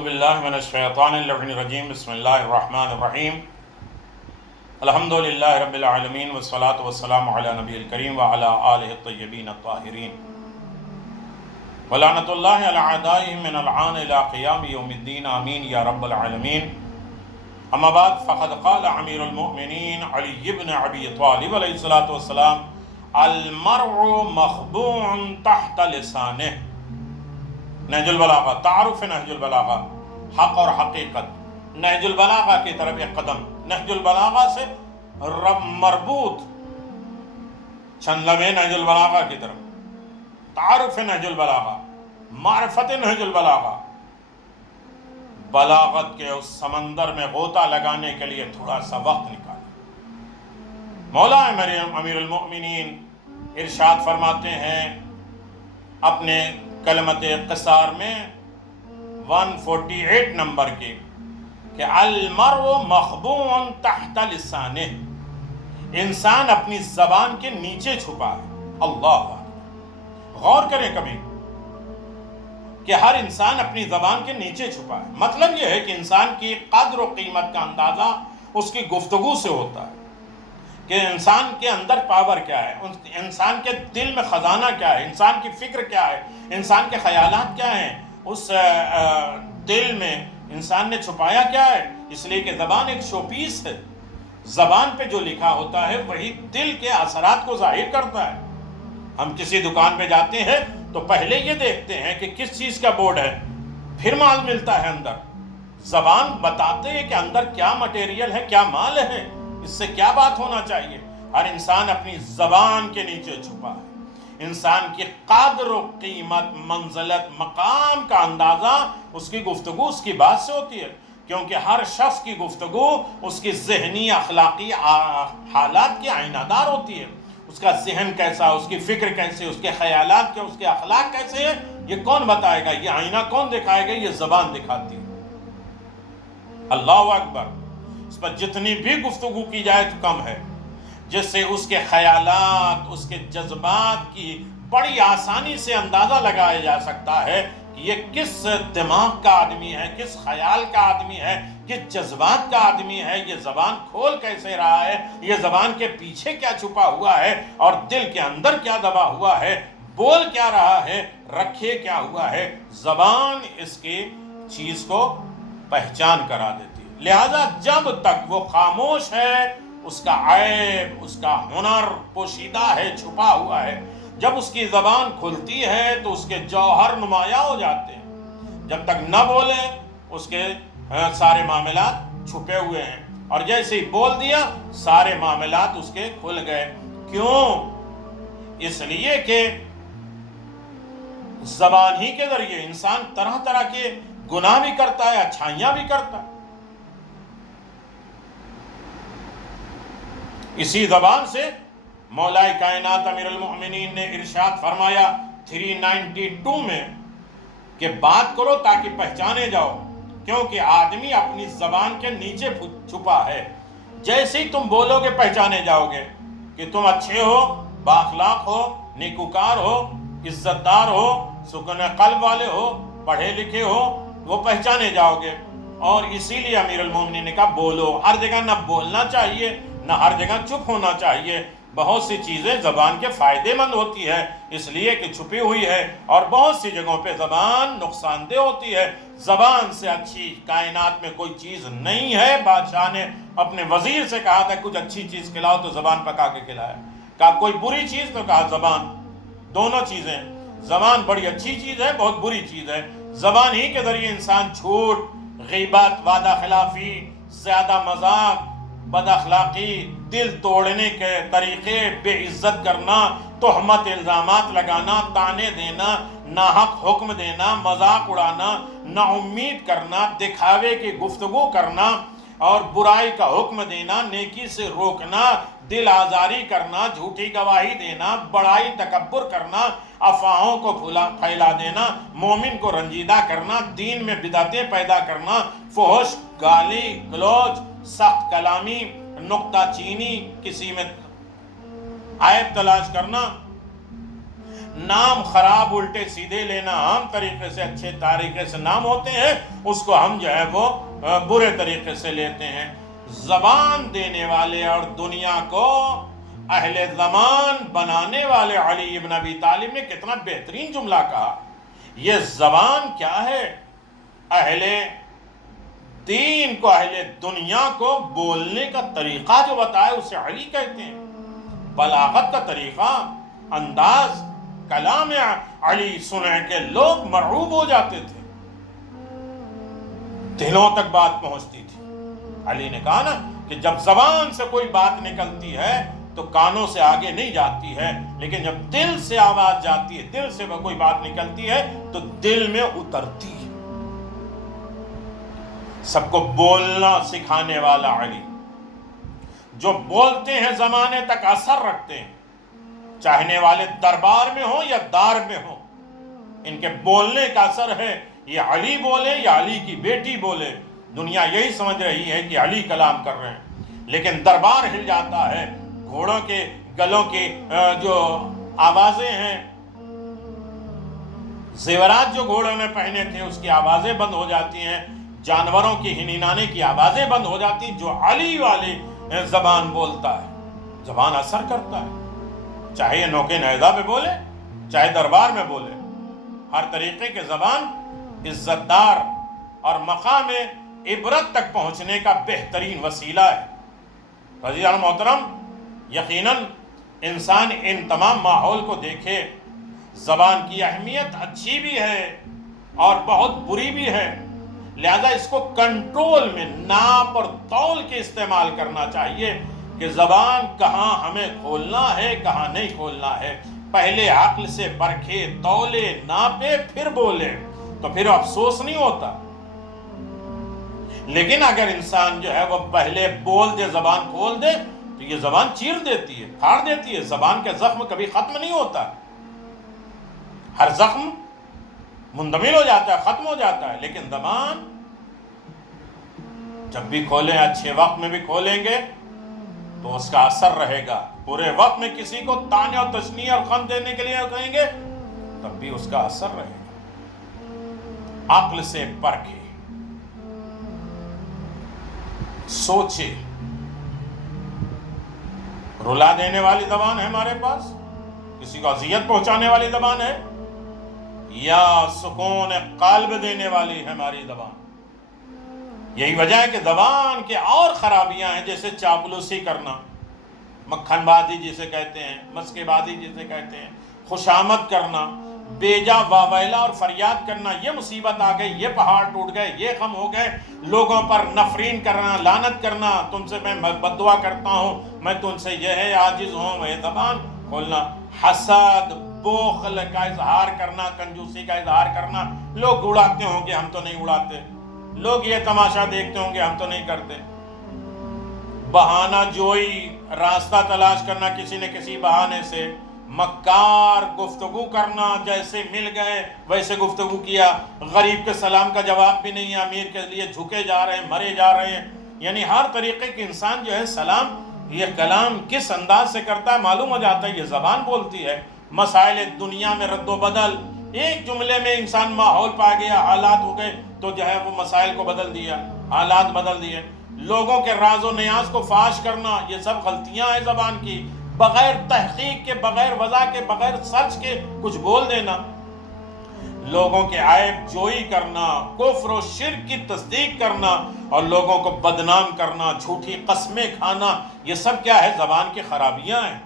اعوذ باللہ من الشیطان اللعین الرجیم بسم اللہ الرحمن الرحیم الحمدللہ رب العالمین والصلاة والسلام علی نبی الکریم وعلی آلہ الطیبین الطاہرین ولعنۃ اللہ علی اعدائہم من العان الى قیام یوم الدین آمین یا رب العالمین اما بعد فقد قال امیر المؤمنین علی بن ابی طالب علیہ الصلاۃ والسلام المرء مخبوع تحت لسانہ۔ نہج البلاغہ، تعارف نہج البلاغہ، حق اور حقیقت۔ نہج البلاغہ کی طرف ایک قدم، نہج البلاغہ سے مربوط چند لمحے نہج البلاغہ کی طرف، تعارف نہج البلاغہ، معرفت نہج البلاغہ۔ بلاغت کے اس سمندر میں غوطہ لگانے کے لیے تھوڑا سا وقت نکالیں۔ مولا امیر المؤمنین ارشاد فرماتے ہیں اپنے کلمت قصار میں 148 نمبر کی کہ المرء مخبوع تحت لسانہ، انسان اپنی زبان کے نیچے چھپا ہے۔ اللہ غور کریں کبھی کہ ہر انسان اپنی زبان کے نیچے چھپا ہے۔ مطلب یہ ہے کہ انسان کی قدر و قیمت کا اندازہ اس کی گفتگو سے ہوتا ہے کہ انسان کے اندر پاور کیا ہے، انسان کے دل میں خزانہ کیا ہے، انسان کی فکر کیا ہے، انسان کے خیالات کیا ہیں، اس دل میں انسان نے چھپایا کیا ہے۔ اس لیے کہ زبان ایک شو پیس ہے، زبان پہ جو لکھا ہوتا ہے وہی دل کے اثرات کو ظاہر کرتا ہے۔ ہم کسی دکان پہ جاتے ہیں تو پہلے یہ دیکھتے ہیں کہ کس چیز کا بورڈ ہے، پھر مال ملتا ہے اندر۔ زبان بتاتے ہیں کہ اندر کیا مٹیریل ہے، کیا مال ہے، اس سے کیا بات ہونا چاہیے۔ ہر انسان اپنی زبان کے نیچے چھپا ہے۔ انسان کی قدر و قیمت، منزلت، مقام کا اندازہ اس کی گفتگو، اس کی بات سے ہوتی ہے، کیونکہ ہر شخص کی گفتگو اس کی ذہنی اخلاقی حالات کی آئینہ دار ہوتی ہے۔ اس کا ذہن کیسا، اس کی فکر کیسے، اس کے خیالات کیا، اس کے اخلاق کیسے ہیں، یہ کون بتائے گا، یہ آئینہ کون دکھائے گا، یہ زبان دکھاتی ہے۔ اللہ اکبر۔ اس پر جتنی بھی گفتگو کی جائے تو کم ہے، جس سے اس کے خیالات، اس کے جذبات کی بڑی آسانی سے اندازہ لگایا جا سکتا ہے کہ یہ کس دماغ کا آدمی ہے، کس خیال کا آدمی ہے، کس جذبات کا آدمی ہے، یہ زبان کھول کیسے رہا ہے، یہ زبان کے پیچھے کیا چھپا ہوا ہے اور دل کے اندر کیا دبا ہوا ہے، بول کیا رہا ہے، رکھے کیا ہوا ہے۔ زبان اس کی چیز کو پہچان کرا دیتی۔ لہذا جب تک وہ خاموش ہے، اس کا عیب، اس کا ہنر پوشیدہ ہے، چھپا ہوا ہے۔ جب اس کی زبان کھلتی ہے تو اس کے جوہر نمایاں ہو جاتے ہیں۔ جب تک نہ بولے اس کے سارے معاملات چھپے ہوئے ہیں، اور جیسے ہی بول دیا سارے معاملات اس کے کھل گئے۔ کیوں؟ اس لیے کہ زبان ہی کے ذریعے انسان طرح طرح کے گناہ بھی کرتا ہے، اچھائیاں بھی کرتا ہے۔ اسی زبان سے مولا کائنات امیر المؤمنین نے ارشاد فرمایا 392 میں کہ بات کرو تاکہ پہچانے جاؤ، کیونکہ آدمی اپنی زبان کے نیچے چھپا ہے۔ جیسے ہی تم بولو گے پہچانے جاؤ گے کہ تم اچھے ہو، بااخلاق ہو، نیکوکار ہو، عزت دار ہو، سکون قلب والے ہو، پڑھے لکھے ہو، وہ پہچانے جاؤ گے۔ اور اسی لیے امیر المومنین نے کہا بولو۔ ہر جگہ نہ بولنا چاہیے، نہ ہر جگہ چپ ہونا چاہیے۔ بہت سی چیزیں زبان کے فائدے مند ہوتی ہے اس لیے کہ چھپی ہوئی ہے، اور بہت سی جگہوں پہ زبان نقصان دہ ہوتی ہے۔ زبان سے اچھی کائنات میں کوئی چیز نہیں ہے۔ بادشاہ نے اپنے وزیر سے کہا تھا کچھ اچھی چیز کھلاؤ تو زبان پکا کے کھلایا۔ کہا کوئی بری چیز تو کہا زبان۔ دونوں چیزیں، زبان بڑی اچھی چیز ہے، بہت بری چیز ہے۔ زبان ہی کے ذریعے انسان جھوٹ، غیبت، وعدہ خلافی، زیادہ مذاق، بد اخلاقی، دل توڑنے کے طریقے، بے عزت کرنا، تہمت الزامات لگانا، طعنے دینا، ناحق حکم دینا، مذاق اڑانا، نا امید کرنا، دکھاوے کی گفتگو کرنا اور برائی کا حکم دینا، نیکی سے روکنا، دل آزاری کرنا، جھوٹی گواہی دینا، بڑائی تکبر کرنا، افواہوں کو پھیلا دینا، مومن کو رنجیدہ کرنا، دین میں بدعتیں پیدا کرنا، فحش، گالی گلوچ، سخت کلامی، نکتہ چینی، کسی میں عیب تلاش کرنا، نام خراب الٹے سیدھے لینا عام طریقے سے، اچھے طریقے سے نام ہوتے ہیں، اس کو ہم جو ہے وہ برے طریقے سے لیتے ہیں۔ زبان دینے والے اور دنیا کو اہل زمان بنانے والے علی ابن ابی طالب نے کتنا بہترین جملہ کہا۔ یہ زبان کیا ہے؟ اہل دین کو، اہل دنیا کو بولنے کا طریقہ جو بتائے اسے علی کہتے ہیں۔ بلاغت کا طریقہ، انداز، کلام علی سن کے لوگ مرعوب ہو جاتے تھے، دلوں تک بات پہنچتی تھی۔ علی نے کہا نا کہ جب زبان سے کوئی بات نکلتی ہے تو کانوں سے آگے نہیں جاتی ہے، لیکن جب دل سے آواز جاتی ہے، دل سے کوئی بات نکلتی ہے تو دل میں اترتی ہے۔ سب کو بولنا سکھانے والا علی، جو بولتے ہیں زمانے تک اثر رکھتے ہیں، چاہنے والے دربار میں ہوں یا دار میں ہوں، ان کے بولنے کا اثر ہے۔ یہ علی بولے یا علی کی بیٹی بولے، دنیا یہی سمجھ رہی ہے کہ علی کلام کر رہے ہیں، لیکن دربار ہل جاتا ہے، گھوڑوں کے گلوں کی جو آوازیں ہیں، زیورات جو گھوڑوں نے پہنے تھے اس کی آوازیں بند ہو جاتی ہیں، جانوروں کی ہنینانے کی آوازیں بند ہو جاتی ہیں۔ جو علی والی زبان بولتا ہے، زبان اثر کرتا ہے، چاہے یہ نوکے نیزہ پہ بولے، چاہے دربار میں بولے، ہر طریقے کے زبان عزت دار اور مقام عبرت تک پہنچنے کا بہترین وسیلہ ہے۔ عزیزان محترم، یقیناً انسان ان تمام ماحول کو دیکھے، زبان کی اہمیت اچھی بھی ہے اور بہت بری بھی ہے، لہذا اس کو کنٹرول میں ناپ اور تول کے استعمال کرنا چاہیے کہ زبان کہاں ہمیں کھولنا ہے، کہاں نہیں کھولنا ہے۔ پہلے عقل سے پرکھے، تولے، ناپے، پھر بولے تو پھر افسوس نہیں ہوتا۔ لیکن اگر انسان جو ہے وہ پہلے بول دے، زبان کھول دے، تو یہ زبان چیر دیتی ہے، پھاڑ دیتی ہے۔ زبان کا زخم کبھی ختم نہیں ہوتا، ہر زخم مندمل ہو جاتا ہے، ختم ہو جاتا ہے، لیکن زبان جب بھی کھولیں، اچھے وقت میں بھی کھولیں گے تو اس کا اثر رہے گا۔ برے وقت میں کسی کو طعنے اور تشنیع اور غم دینے کے لیے کہیں گے تب بھی اس کا اثر رہے گا۔ عقل سے پرکھے، سوچے۔ رلا دینے والی زبان ہے ہمارے پاس، کسی کو اذیت پہنچانے والی زبان ہے، یا سکون قلب دینے والی ہے ہماری زبان؟ یہی وجہ ہے کہ زبان کے اور خرابیاں ہیں، جیسے چاپلوسی کرنا، مکھن بازی جسے کہتے ہیں، مسکے بازی جسے کہتے ہیں، خوشامد کرنا، بیجا واویلا اور فریاد کرنا، یہ مصیبت آ گئی، یہ پہاڑ ٹوٹ گئے، یہ غم ہو گئے، لوگوں پر نفرین کرنا، لعنت کرنا، تم سے میں بد دعا کرتا ہوں، میں تم سے یہ ہے عاجز ہوں، میں زبان کھولنا۔ حسد، بخل کا اظہار کرنا، کنجوسی کا اظہار کرنا، لوگ اڑاتے ہوں گے ہم تو نہیں اڑاتے، لوگ یہ تماشا دیکھتے ہوں گے ہم تو نہیں کرتے، بہانہ جوئی، راستہ تلاش کرنا کسی نہ کسی بہانے سے، مکار گفتگو کرنا، جیسے مل گئے ویسے گفتگو کیا، غریب کے سلام کا جواب بھی نہیں ہے، امیر کے لیے جھکے جا رہے ہیں، مرے جا رہے ہیں، یعنی ہر طریقے کے انسان جو ہے سلام، یہ کلام کس انداز سے کرتا ہے معلوم ہو جاتا ہے، یہ زبان بولتی ہے۔ مسائل دنیا میں رد و بدل، ایک جملے میں انسان ماحول پا گیا، حالات ہو گئے تو جو ہے وہ مسائل کو بدل دیا، حالات بدل دیے۔ لوگوں کے راز و نیاز کو فاش کرنا، یہ سب غلطیاں ہیں زبان کی، بغیر تحقیق کے، بغیر وضع کے، بغیر سرچ کے کچھ بول دینا، لوگوں کے عیب جوئی کرنا، کفر و شرک کی تصدیق کرنا اور لوگوں کو بدنام کرنا، جھوٹی قسمیں کھانا، یہ سب کیا ہے؟ زبان کی خرابیاں ہیں۔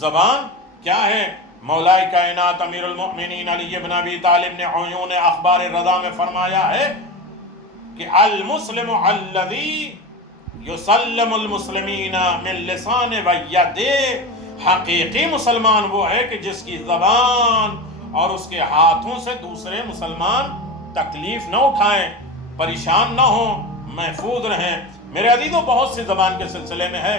زبان کیا ہے؟ مولا کائنات امیر المؤمنین علی بن ابی طالب نے عیون اخبار رضا میں فرمایا ہے کہ المسلم الذی یسلم المسلمین من لسان و ید، حقیقی مسلمان وہ ہے کہ جس کی زبان اور اس کے ہاتھوں سے دوسرے مسلمان تکلیف نہ اٹھائیں، پریشان نہ ہوں، محفوظ رہیں۔ میرے عزیزوں، بہت سی زبان کے سلسلے میں ہے،